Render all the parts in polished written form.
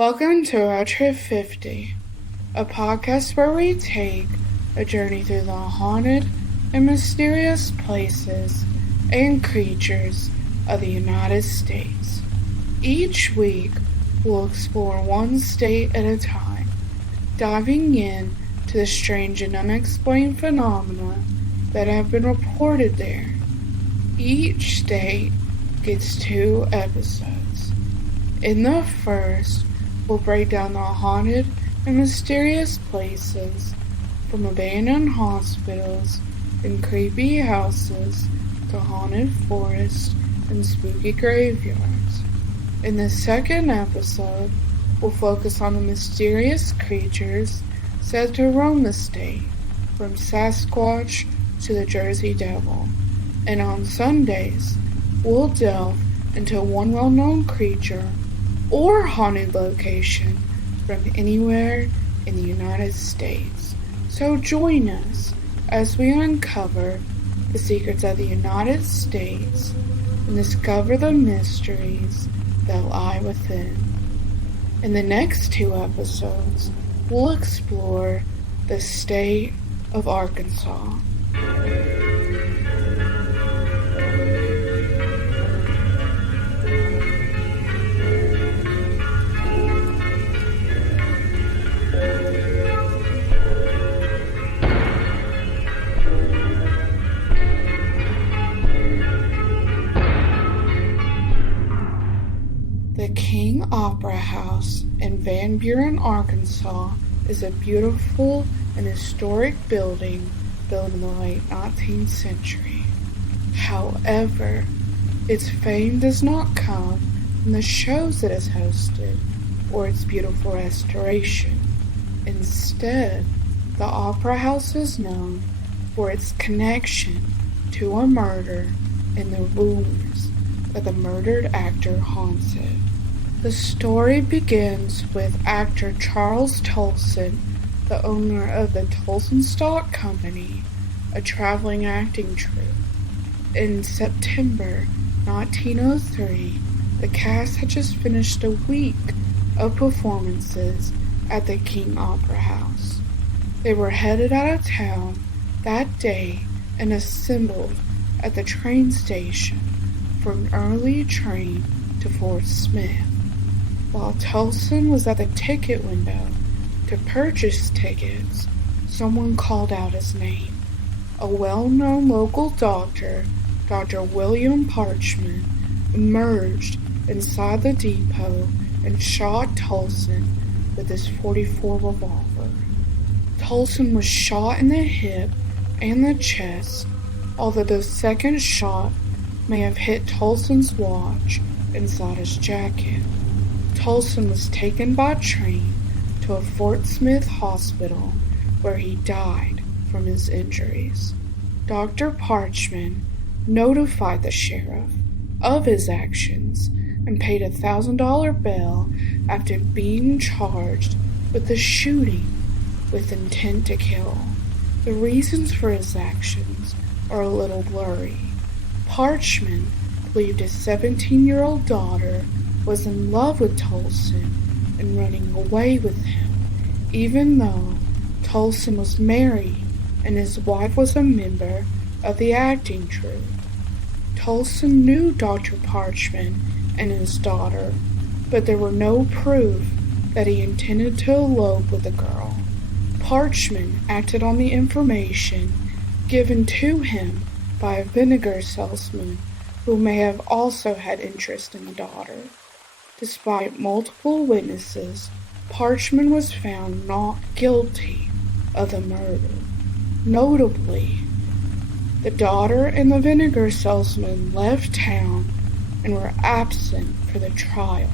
Welcome to Road Trip 50, a podcast where we take a journey through the haunted and mysterious places and creatures of the United States. Each week, we'll explore one state at a time, diving in to the strange and unexplained phenomena that have been reported there. Each state gets 2 episodes. In the first, we'll break down the haunted and mysterious places, from abandoned hospitals and creepy houses to haunted forests and spooky graveyards. In the second episode, we'll focus on the mysterious creatures said to roam the state, from Sasquatch to the Jersey Devil. And on Sundays, we'll delve into one well-known creature or haunted location from anywhere in the United States. So join us as we uncover the secrets of the United States and discover the mysteries that lie within. In the next 2 episodes, we'll explore the state of Arkansas. The King Opera House in Van Buren, Arkansas is a beautiful and historic building built in the late 19th century. However, its fame does not come from the shows it has hosted or its beautiful restoration. Instead, the Opera House is known for its connection to a murder and the rumors that the murdered actor haunts it. The story begins with actor Charles Tolson, the owner of the Tolson Stock Company, a traveling acting troupe. In September 1903, the cast had just finished a week of performances at the King Opera House. They were headed out of town that day and assembled at the train station for an early train to Fort Smith. While Tolson was at the ticket window to purchase tickets, someone called out his name. A well-known local doctor, Dr. William Parchman, emerged inside the depot and shot Tolson with his .44 revolver. Tolson was shot in the hip and the chest, although the second shot may have hit Tolson's watch inside his jacket. Tolson was taken by train to a Fort Smith hospital where he died from his injuries. Dr. Parchman notified the sheriff of his actions and paid a $1,000 bail after being charged with the shooting with intent to kill. The reasons for his actions are a little blurry. Parchman believed his 17-year-old daughter was in love with Tolson and running away with him, even though Tolson was married and his wife was a member of the acting troupe. Tolson knew Dr. Parchman and his daughter, but there were no proof that he intended to elope with the girl. Parchman acted on the information given to him by a vinegar salesman who may have also had interest in the daughter. Despite multiple witnesses, Parchman was found not guilty of the murder. Notably, the daughter and the vinegar salesman left town and were absent for the trial.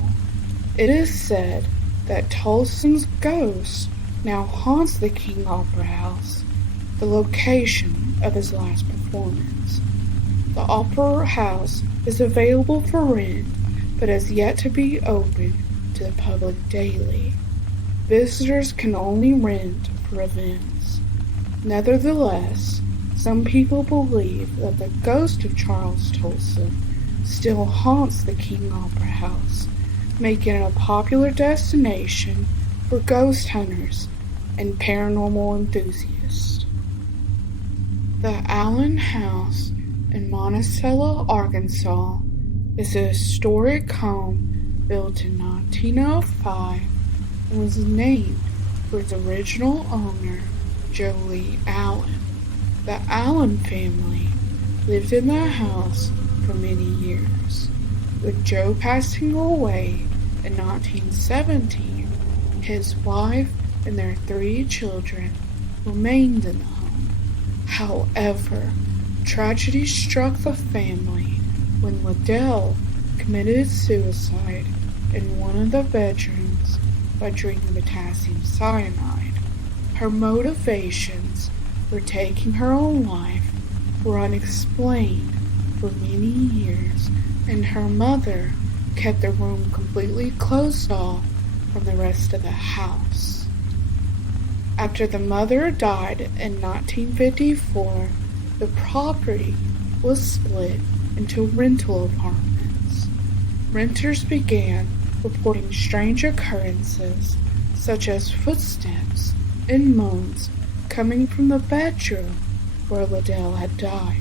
It is said that Tolson's ghost now haunts the King Opera House, the location of his last performance. The Opera House is available for rent, but has yet to be open to the public daily. Visitors can only rent for events. Nevertheless, some people believe that the ghost of Charles Tolson still haunts the King Opera House, making it a popular destination for ghost hunters and paranormal enthusiasts. The Allen House in Monticello, Arkansas is a historic home built in 1905 and was named for its original owner, Jolie Allen. The Allen family lived in the house for many years. With Joe passing away in 1917, his wife and their 3 children remained in the home. However, tragedy struck the family when Liddell committed suicide in one of the bedrooms by drinking potassium cyanide. Her motivations for taking her own life were unexplained for many years, and her mother kept the room completely closed off from the rest of the house. After the mother died in 1954, the property was split into rental apartments. Renters began reporting strange occurrences, such as footsteps and moans coming from the bedroom where Liddell had died.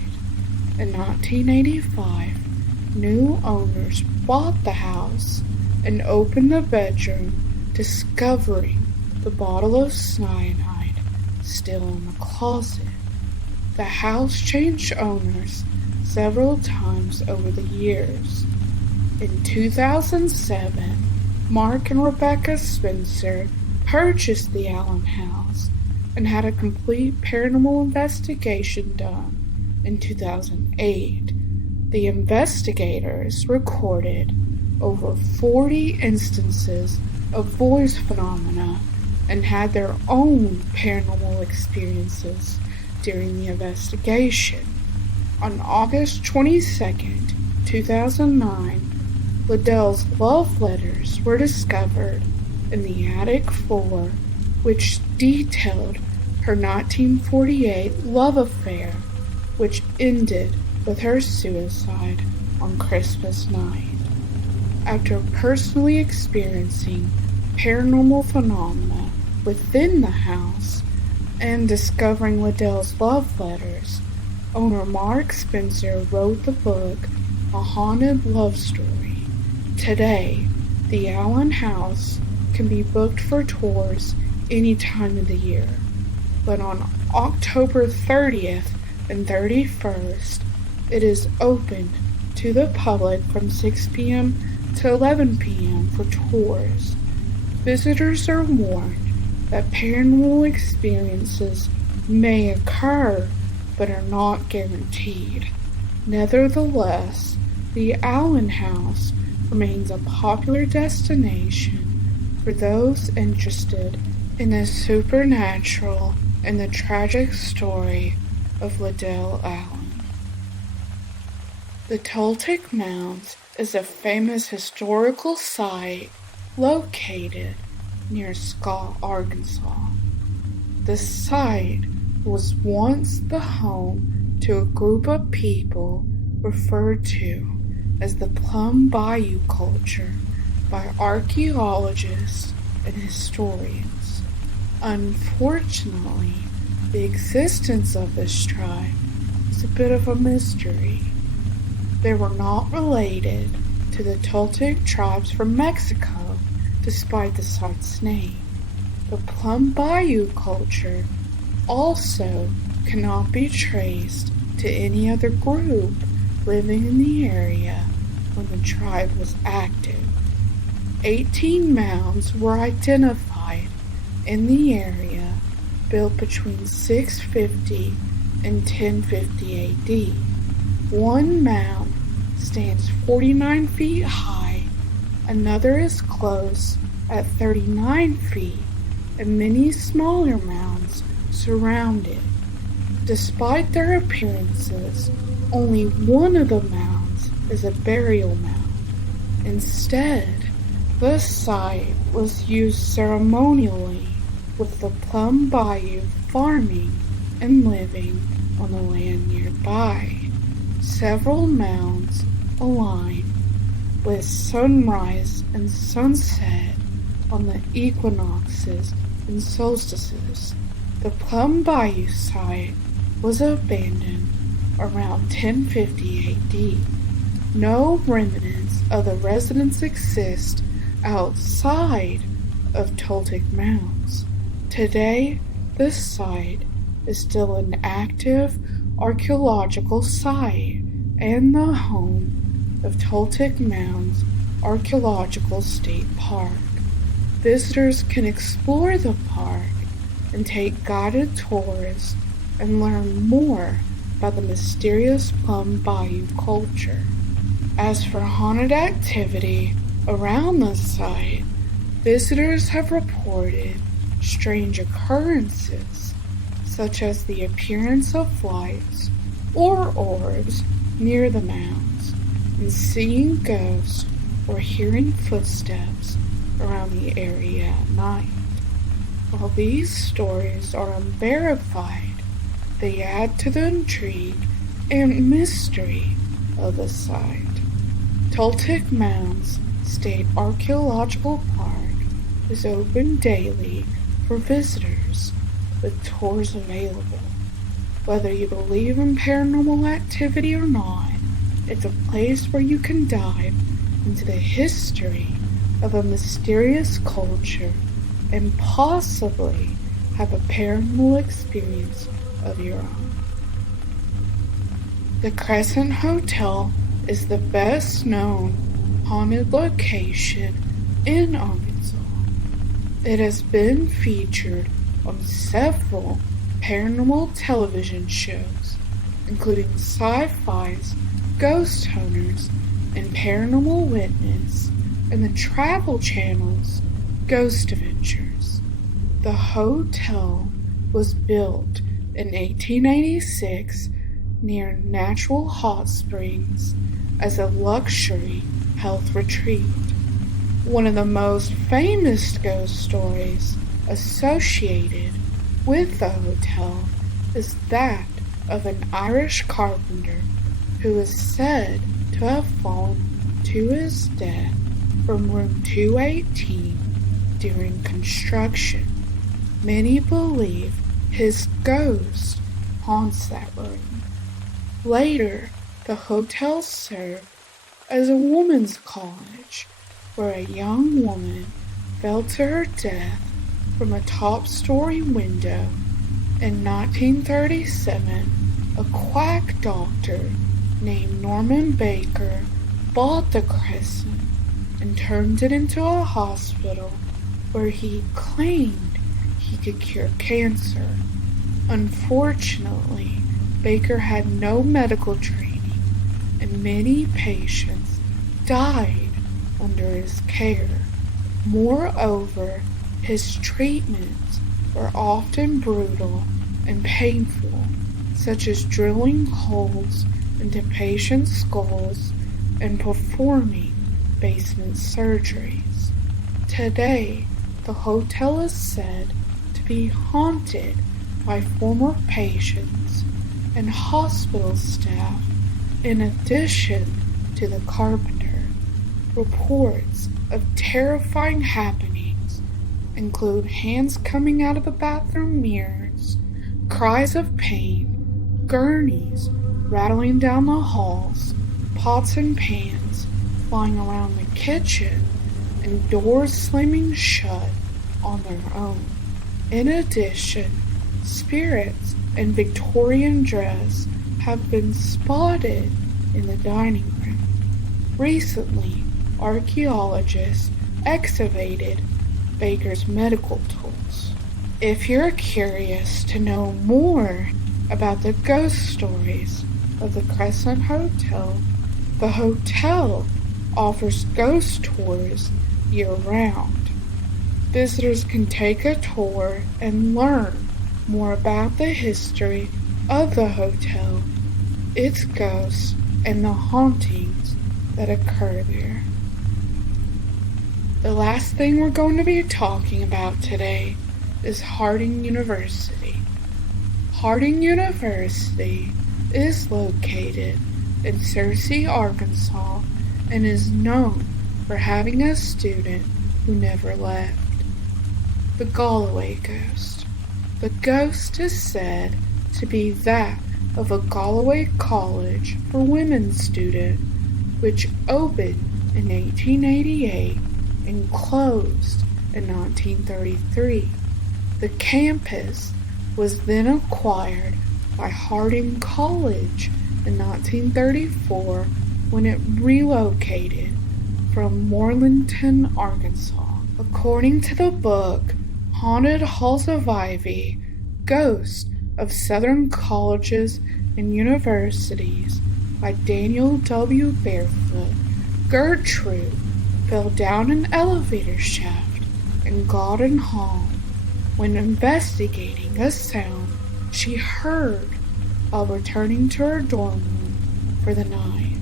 In 1985, new owners bought the house and opened the bedroom, discovering the bottle of cyanide still in the closet. The house changed owners several times over the years. In 2007, Mark and Rebecca Spencer purchased the Allen House and had a complete paranormal investigation done in 2008. The investigators recorded over 40 instances of voice phenomena and had their own paranormal experiences during the investigation. On August 22nd, 2009, Liddell's love letters were discovered in the attic floor, which detailed her 1948 love affair, which ended with her suicide on Christmas night. After personally experiencing paranormal phenomena within the house and discovering Liddell's love letters, owner Mark Spencer wrote the book A Haunted Love Story. Today, the Allen House can be booked for tours any time of the year, but on October 30th and 31st, it is open to the public from 6 p.m. to 11 p.m. for tours. Visitors are warned that paranormal experiences may occur but are not guaranteed. Nevertheless, the Allen House remains a popular destination for those interested in the supernatural and the tragic story of Liddell Allen. The Toltec Mounds is a famous historical site located near Scott, Arkansas. The site was once the home to a group of people referred to as the Plum Bayou culture by archaeologists and historians. Unfortunately, the existence of this tribe is a bit of a mystery. They were not related to the Toltec tribes from Mexico, despite the site's name. The Plum Bayou culture also cannot be traced to any other group living in the area when the tribe was active. 18 mounds were identified in the area built between 650 and 1050 AD. One mound stands 49 feet high, another is close at 39 feet, and many smaller mounds surround it. Despite their appearances, only one of the mounds is a burial mound. Instead, the site was used ceremonially, with the Plum Bayou farming and living on the land nearby. Several mounds align with sunrise and sunset on the equinoxes and solstices. The Plum Bayou site was abandoned around 1050 AD. No remnants of the residence exist outside of Toltec Mounds. Today, this site is still an active archaeological site and the home of Toltec Mounds Archaeological State Park. Visitors can explore the park and take guided tours and learn more about the mysterious Plum Bayou culture. As for haunted activity around the site, visitors have reported strange occurrences, such as the appearance of lights or orbs near the mounds, and seeing ghosts or hearing footsteps around the area at night. While these stories are unverified, they add to the intrigue and mystery of the site. Toltec Mounds State Archaeological Park is open daily for visitors, with tours available. Whether you believe in paranormal activity or not, it's a place where you can dive into the history of a mysterious culture and possibly have a paranormal experience of your own. The Crescent Hotel is the best known haunted location in Arkansas. It has been featured on several paranormal television shows, including Sci-Fi's Ghost Hunters and Paranormal Witness, and the Travel Channel's Ghost Adventures. The hotel was built in 1886 near Natural Hot Springs as a luxury health retreat. One of the most famous ghost stories associated with the hotel is that of an Irish carpenter who is said to have fallen to his death from room 218 during construction. Many believe his ghost haunts that room. Later, the hotel served as a woman's college, where a young woman fell to her death from a top-story window. In 1937, a quack doctor named Norman Baker bought the Crescent and turned it into a hospital where he claimed he could cure cancer. Unfortunately, Baker had no medical training, and many patients died under his care. Moreover, his treatments were often brutal and painful, such as drilling holes into patients' skulls and performing basement surgeries. Today, the hotel is said to be haunted by former patients and hospital staff. In addition to the carpenter, reports of terrifying happenings include hands coming out of the bathroom mirrors, cries of pain, gurneys rattling down the halls, pots and pans flying around the kitchen, and doors slamming shut on their own. In addition, spirits in Victorian dress have been spotted in the dining room. Recently, archaeologists excavated Baker's medical tools. If you're curious to know more about the ghost stories of the Crescent Hotel, the hotel offers ghost tours year-round. Visitors can take a tour and learn more about the history of the hotel, its ghosts, and the hauntings that occur there. The last thing we're going to be talking about today is Harding University. Harding University is located in Searcy, Arkansas, and is known for having a student who never left. The Galloway Ghost. The ghost is said to be that of a Galloway College for Women student, which opened in 1888 and closed in 1933. The campus was then acquired by Harding College in 1934 when it relocated from Morganton, Arkansas. According to the book Haunted Halls of Ivy, Ghosts of Southern Colleges and Universities by Daniel W. Barefoot, Gertrude fell down an elevator shaft in Garden Hall when investigating a sound she heard while returning to her dorm room for the night.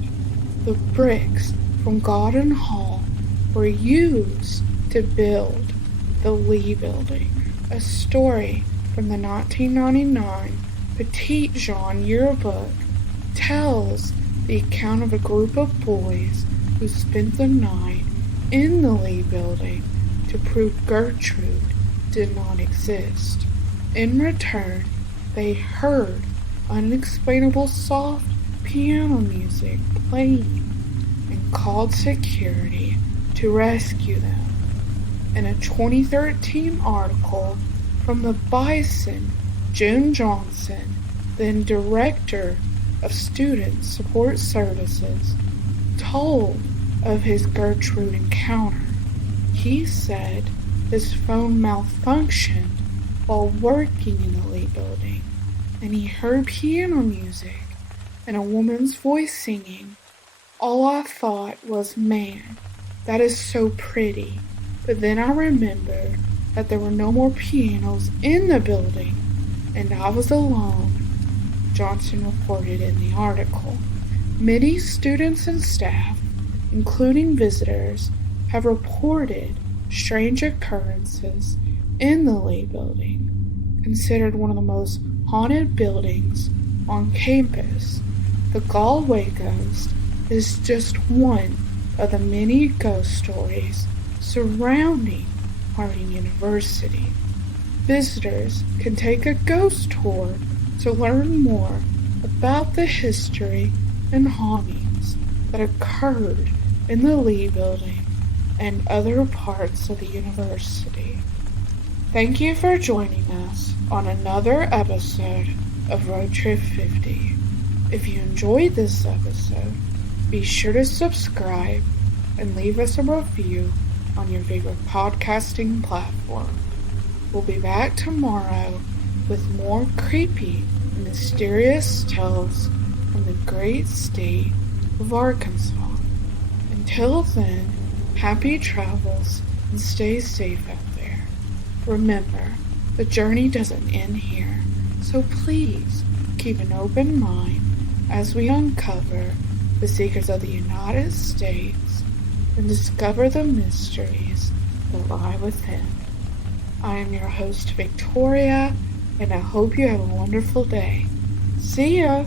The bricks from Garden Hall were used to build the Lee Building. A story from the 1999 Petite Jean Yearbook tells the account of a group of boys who spent the night in the Lee Building to prove Gertrude did not exist. In return, they heard unexplainable soft piano music playing and called security to rescue them. In a 2013 article from the Bison, June Johnson, then Director of Student Support Services, told of his Gertrude encounter. He said his phone malfunctioned while working in the Lee Building, and he heard piano music and a woman's voice singing. All I thought was, man, that is so pretty. But then I remembered that there were no more pianos in the building, and I was alone, Johnson reported in the article. Many students and staff, including visitors, have reported strange occurrences in the Lee Building, considered one of the most haunted buildings on campus. The Galloway Ghost is just one of the many ghost stories surrounding Harding University. Visitors can take a ghost tour to learn more about the history and hauntings that occurred in the Lee Building and other parts of the university. Thank you for joining us on another episode of Road Trip 50. If you enjoyed this episode, be sure to subscribe and leave us a review on your favorite podcasting platform. We'll be back tomorrow with more creepy and mysterious tales from the great state of Arkansas. Until then, happy travels and stay safe out there. Remember, the journey doesn't end here, so please keep an open mind as we uncover the secrets of the United States and discover the mysteries that lie within. I am your host, Victoria, and I hope you have a wonderful day. See ya!